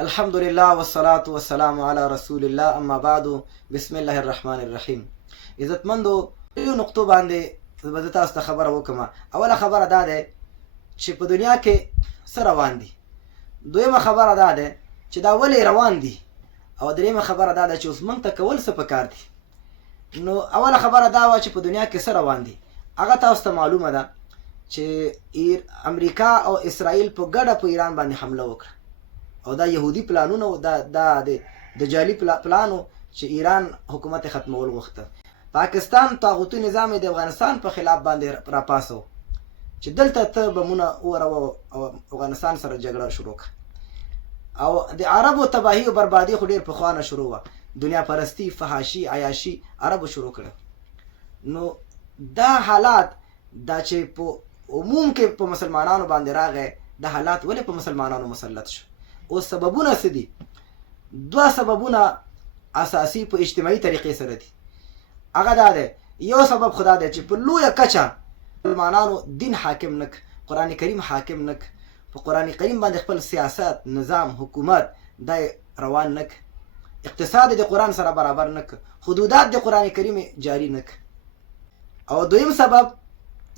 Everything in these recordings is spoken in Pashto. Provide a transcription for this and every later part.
الحمد لله والصلاة والسلام على رسول الله اما بعد بسم الله الرحمن الرحیم. عزتمندو یو نقطو باندې به تاسو ته خبره وکم. اوله خبره دا ده چې په دنیا کې څه روان دي، دویمه خبره دا ده چې دا ولې روان دي، او دریمه خبره دا ده چې اوس موږ ته کول څه پکار دي. نو اوله خبره دا وه چې په دنیا کې څه روان دي. هغه تاسو ته معلومه ده چې امریکا او اسرائیل په ګډه په ایران باندې حمله وکړه، او دا یهودي پلانونه و، دا د جعلي پلانو چې ایران حکومت ختمول غوښته. پاکستان طاغوتي نظام د افغانستان په خلاف باندې راپاسو چې دلته ته بمونه وروه او افغانستان سره جګړه شروع کړه، او د عربو تباهي او بربادي خو ډېر پخوانه شروع وه. دنیا پرستی، فحاشي، عیاشي عربو شروع کړه. نو دا حالات دا چې په عموم کې په مسلمانانو باندې راغی، دا حالات ولې په مسلمانانو مسلط شو؟ اوس سببونه څه دي؟ دوه سببونه اساسي په اجتماعي طریقې سره دي. هغه دا دی، یو سبب خدا دی چې په لویه کچه مسلمانانو دین حاکم نک، قرآن کریم حاکم نک، په قرآن کریم باندې خپل سیاست، نظام، حکومت دا روان نک، اقتصاد د قرآن سره برابر نک، حدودات د قرآن کریم جاری نک. او دویم سبب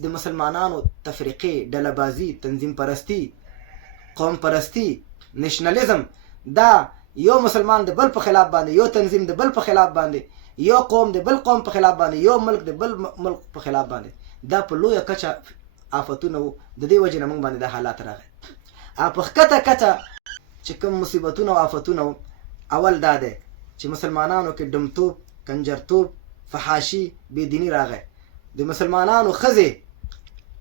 د مسلمانانو تفریقې، ډلهبازي، تنظیم پرستی، قوم پرستی، نشنالیزم. دا یو مسلمان د بل په خلاف باندې، یو تنظیم د بل په خلاف باندې، یو قوم د بل قوم په خلاف باندې، یو ملک د بل ملک په خلاف باندې، دا په لویه کچه آفتونه وو. د دې وجې نه موږ باندې دا حالات راغی. په ښکته کچه چې کوم مصیبتونه او آفتونه وو، اول دا دی چې مسلمانانو کې ډمتوب، کنجرتوب، فحاشي، بېدیني راغی. د مسلمانانو ښځې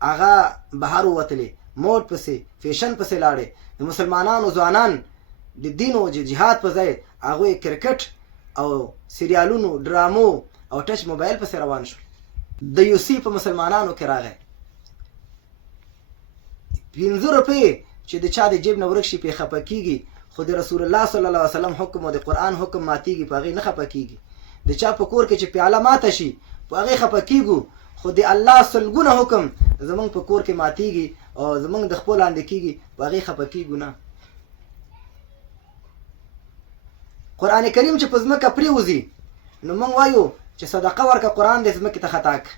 هغه بهر ووتلې، موډ پسې، فیشن پسې لاړې. د مسلمانانو ځوانان د دین او جهاد په ځای هغوی کرکټ او سریالونو، ډرامو او ټچ موبایل پسې روان شو. د یوسی په مسلمانانو کې راغی. 5 روپۍ چې د چا د جیب نه ورک شي پې خفه کېږي، خو د رسول الله صلی الله علیه وسلم حکم او د قرآن حکم ماتېږي، په هغې نه خفه کېږي. د چا په کور کې چې پیاله ماته شي په هغې خفه کېږو، خو د الله سلګونه حکم زمونږ په کور کې ماتېږي او زمونږ د خپل لاندې کېږي، په هغې خفه کېږو نه. قرآن کریم چې په ځمکه پرېوځي نو موږ وایو چې صدقه ورکه، قرآن دې ځمکې ته خطا کړه،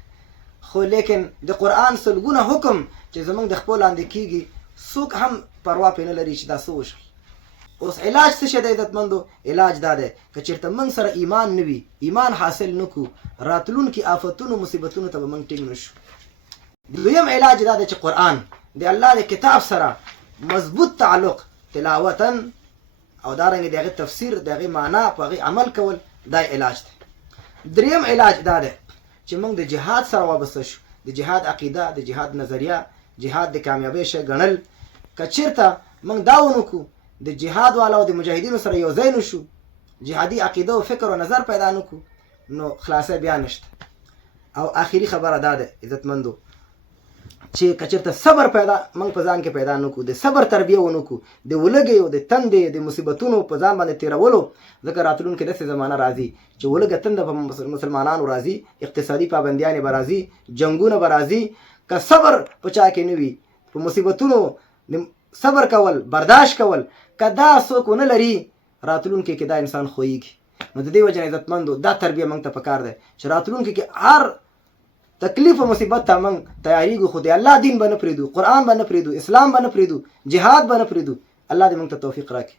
خو لیکن د قرآن سلګونه حکم چې زمونږ د خپل لاندې کېږي، څوک هم پروا پرې نه لري چې دا څه وشول. اوس علاج څه شی دی عزتمندو؟ علاج دا دی که چېرته موږ سره ایمان نه وي، ایمان حاصل نه کړو، راتلونکي آفتونو مصیبتونو ته به موږ ټینګ نه شو. دویم علاج دا دی چې قرآن د الله د کتاب سره مضبوط تعلق، تلاوتن او دارنګې د هغې تفسیر، د هغې معنا، په هغې عمل کول، دا علاج دی. دریم علاج دا دی چې موږ د جهاد سره وابسته شو، د جهاد عقیده، د جهاد نظریه، جهاد د کامیابۍ شی ګڼل. که چېرته موږ دا ونه کړو، د جهاد والا او د مجاهدینو سره یو ځای نه شو، جهادي عقیده او فکر او نظر پیدا نه کړو، نو خلاصه بیا نشته. او آخري خبره دا ده عزتمندو چې که چېرته صبر موږ په ځان کې پیدا نه کړو، د صبر تربیه ونه کړو، د ولږې او د تندې د مصیبتونو په ځان باندې تېرولو، ځکه راتلونکې داسې زمانه راځي چې ولږه تنده په مسلمانانو راځي، اقتصادي پابندیانې به راځي، جنګونه به راځي. که صبر په چا کې نه وي، په مصیبتونو صبر کول، برداشت کول، که دا څوک ونه لري، راتلونکي کې دا انسان خویږي. نو د دې وجه نه عزتمندو دا تربیه موږ ته پکار دی چې راتلونکي کې هر تکلیف او مصیبت ته موږ تیاریږو، خو د الله دین به نه پرېږدو، قرآن به نه پرېږدو، اسلام به نه پرېږدو، جهاد به نه پرېږدو. الله دې موږ ته توفیق راکړي.